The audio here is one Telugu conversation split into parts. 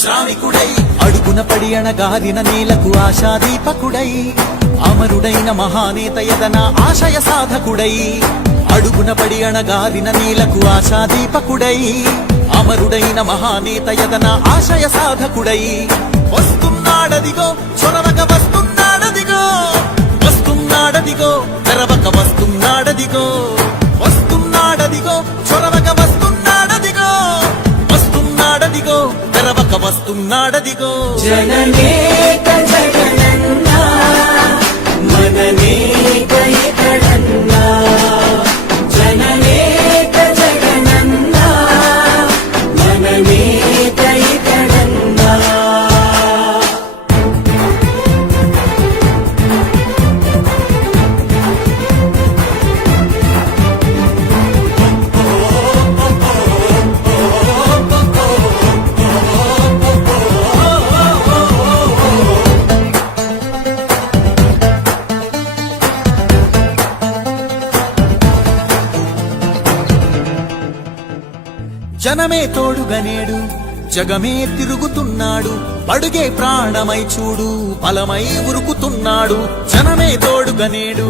శ్రామికుడై అడుగున పడి అణగారిన నేలకు ఆశాదీపకుడై అమరుడైన మహానేత యదన ఆశయ సాధకుడై అడుగున పడి అణగారిన నేలకు ఆశాదీపకుడై అమరుడైన మహానేత యదన ఆశయ సాధకుడై వస్తున్నాడదిగో చొరవక వస్తున్నాడదిగో వస్తున్నాడదిగో తెరవక వస్తున్నాడదిగో వస్తున్నాడదిగో చొరవక వస్తున్నాడదిగో వస్తున్నాడదిగో తెరవక వస్తున్నాడదిగో జననేక జగనన్నా మననేక ఇతడన్నా జననేక జగనన్నా మననేక ఇతడన్నా జనమే తోడుగనేడు జగమే తిరుగుతున్నాడు అడుగే ప్రాణమై చూడు బలమై ఉరుకుతున్నాడు జనమే తోడుగనేడు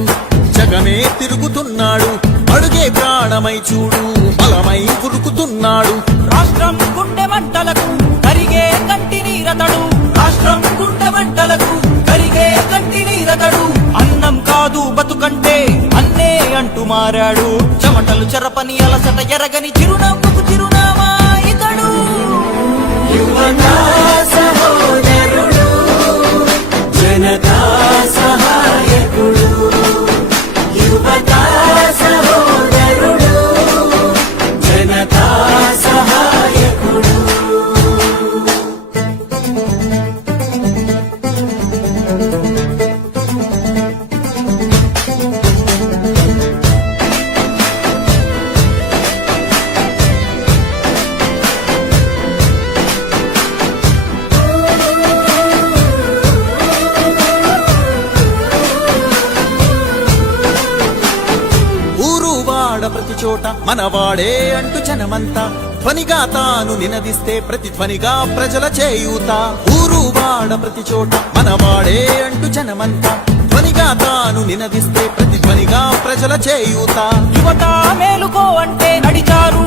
జగమే తిరుగుతున్నాడు అడుగే ప్రాణమై చూడు బలమై ఉరుకుతున్నాడు రాష్ట్రం గుండె మంటలకు కరిగే కంటి నీరతడు రాష్ట్రం గుండె మంటలకు కరిగే కంటి నీరతడు అన్నం కాదు బతుకంటే అన్నే అంటూ మారాడు చెమటలు చెరపని అలసట ఎరగని చిరునవ్వుకు చిరునామా ఇతడు యువతా సహోదరుడు జనతా సహాయకుడు యువతా సహోదరుడు జనతా సహాయకుడు ప్రతి చోట మనవాడే అంటూ జనమంతా ధ్వనిగా తాను నినదిస్తే ప్రతిధ్వనిగా ప్రజల చేయూత ఊరు వాడ ప్రతి చోట మనవాడే అంటూ జనమంతా ధ్వనిగా తాను నినదిస్తే ప్రతిధ్వనిగా ప్రజల చేయూత యువత మేలుకో అంటే నడిచారు